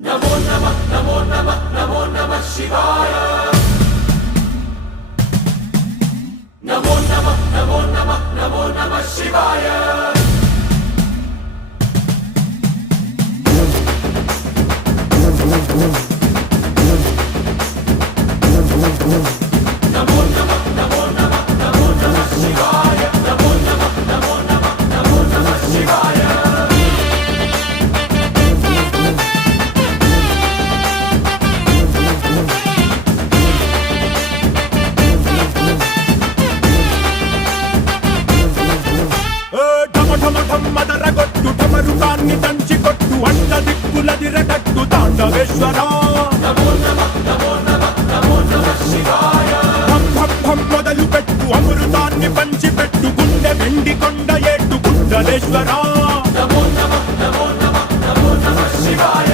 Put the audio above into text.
नमो नमः नमो नमः नमो नमः शिवाय नमो नमः नमो नमः नमो नमः शिवाय नमो नमः नमो नमः नमो नमः शिवाय नमो नमः नमो नमः नमो नमः शिवाय మదరగొట్టు టమరుకాన్ని దంచి కొట్టు అండ దిక్కులదిరగట్టు తాండవేశ్వరా नमो नमः नमो नमः नमो नमः शिवाय భం భం భం మొదలు పెట్టు అమృతాన్ని పంచి పెట్టు గుండె వెండి కొండ ఏట్టు కుండలేశ్వరా नमो नमः नमो नमः नमो नमः शिवाय